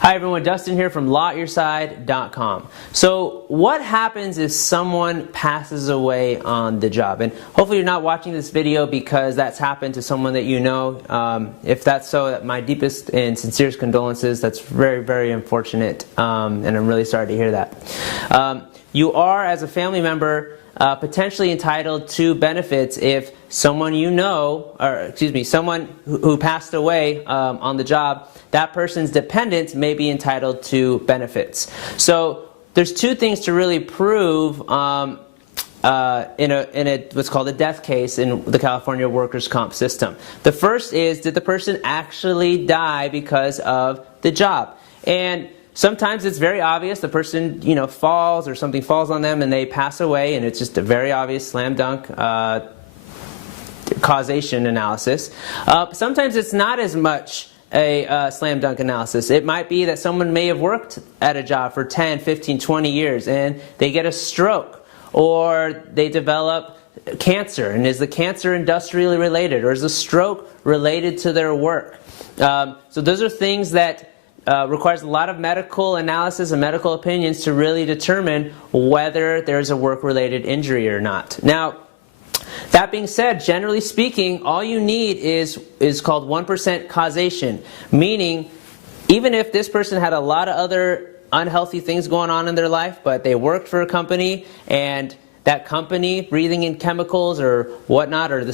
Hi everyone, Dustin here from LawAtYourSide.com. So what happens if someone passes away on the job? And hopefully you're not watching this video because that's happened to someone that you know. If that's so, my deepest and sincerest condolences. That's very, very unfortunate, and I'm really sorry to hear that. You are, as a family member, potentially entitled to benefits if someone you know, someone who passed away on the job, that person's dependents may be entitled to benefits. So there's two things to really prove in what's called a death case in the California workers' comp system. The first is, did the person actually die because of the job? And sometimes it's very obvious. The person, falls or something falls on them and they pass away, and it's just a very obvious slam dunk causation analysis. Sometimes it's not as much a slam dunk analysis. It might be that someone may have worked at a job for 10, 15, 20 years and they get a stroke, or they develop cancer, and is the cancer industrially related, or is the stroke related to their work? So those are things that requires a lot of medical analysis and medical opinions to really determine whether there's a work-related injury or not. Now, that being said, generally speaking, all you need is called 1% causation, meaning even if this person had a lot of other unhealthy things going on in their life, but they worked for a company and that company breathing in chemicals or whatnot, or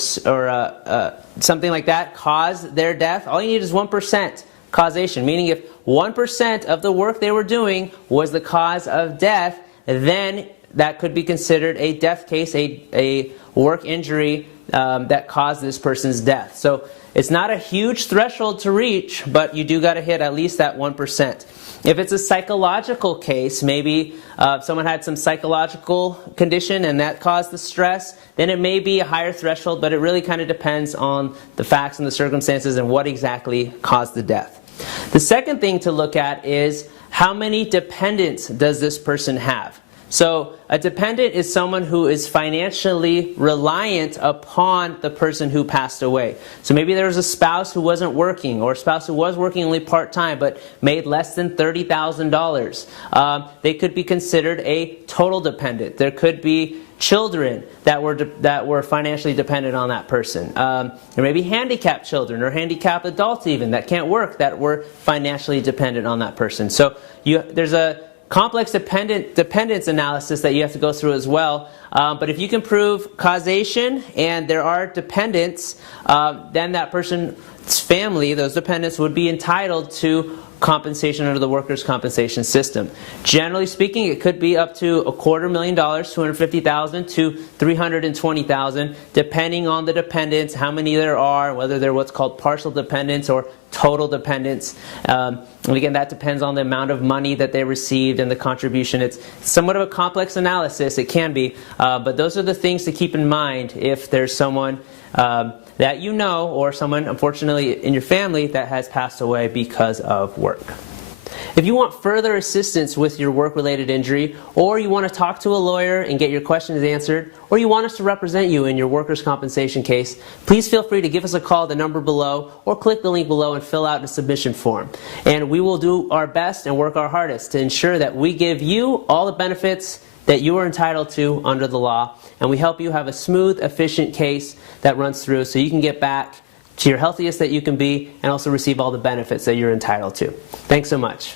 something like that caused their death, all you need is 1% causation, meaning if 1% of the work they were doing was the cause of death, then that could be considered a death case, a work injury that caused this person's death. So it's not a huge threshold to reach, but you do got to hit at least that 1%. If it's a psychological case, maybe someone had some psychological condition and that caused the stress, then it may be a higher threshold, but it really kind of depends on the facts and the circumstances and what exactly caused the death. The second thing to look at is how many dependents does this person have? So a dependent is someone who is financially reliant upon the person who passed away. So maybe there was a spouse who wasn't working, or a spouse who was working only part-time but made less than $30,000. They could be considered a total dependent. There could be children that were financially dependent on that person. There may be handicapped children or handicapped adults even that can't work that were financially dependent on that person. So there's a complex dependence analysis that you have to go through as well. But if you can prove causation and there are dependents, then that person's family, those dependents, would be entitled to compensation under the workers' compensation system. Generally speaking, it could be up to $250,000, $250,000 to $320,000, depending on the dependents, how many there are, whether they're what's called partial dependents or total dependents. And again, that depends on the amount of money that they received and the contribution. It's somewhat of a complex analysis. It can be, but those are the things to keep in mind if there's someone that you know, or someone, unfortunately, in your family that has passed away because of work. If you want further assistance with your work-related injury, or you want to talk to a lawyer and get your questions answered, or you want us to represent you in your workers' compensation case, please feel free to give us a call at the number below, or click the link below and fill out a submission form. And we will do our best and work our hardest to ensure that we give you all the benefits that you are entitled to under the law, and we help you have a smooth, efficient case that runs through so you can get back to your healthiest that you can be and also receive all the benefits that you're entitled to. Thanks so much.